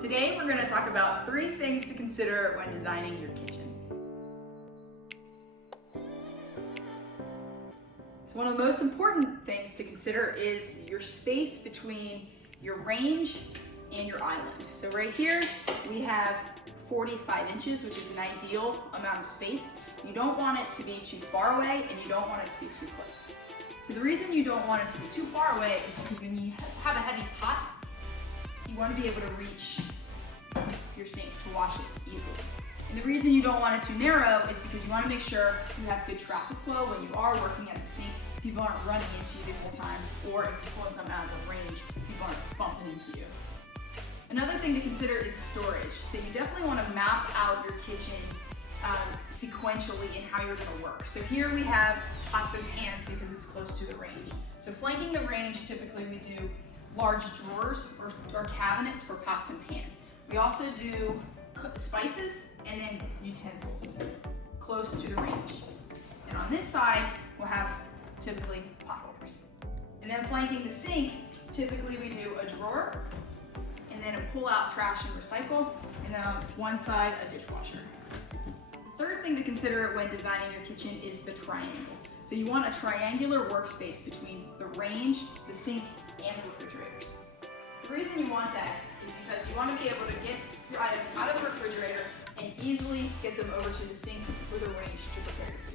Today we're going to talk about 3 things to consider when designing your kitchen. So one of the most important things to consider is your space between your range and your island. So right here we have 45 inches, which is an ideal amount of space. You don't want it to be too far away and you don't want it to be too close. So the reason you don't want it to be too far away is because when you have a heavy pot, you want to be able to reach your sink to wash it easily. And the reason you don't want it too narrow is because you want to make sure you have good traffic flow when you are working at the sink. People aren't running into you the whole time, or if you're pulling something out of the range, people aren't bumping into you. Another thing to consider is storage. So you definitely want to map out your kitchen sequentially in how you're going to work. So here we have pots and pans because it's close to the range. So flanking the range, typically we do large drawers or cabinets for pots and pans. We also do spices and then utensils close to the range. And on this side, we'll have typically pot holders. And then flanking the sink, typically we do a drawer and then a pull-out trash and recycle, and then on one side, a dishwasher. The third thing to consider when designing your kitchen is the triangle. So you want a triangular workspace between the range, the sink, and the refrigerators. The reason you want that is because you want to be able to get your items out of the refrigerator and easily get them over to the sink or the range to prepare your food.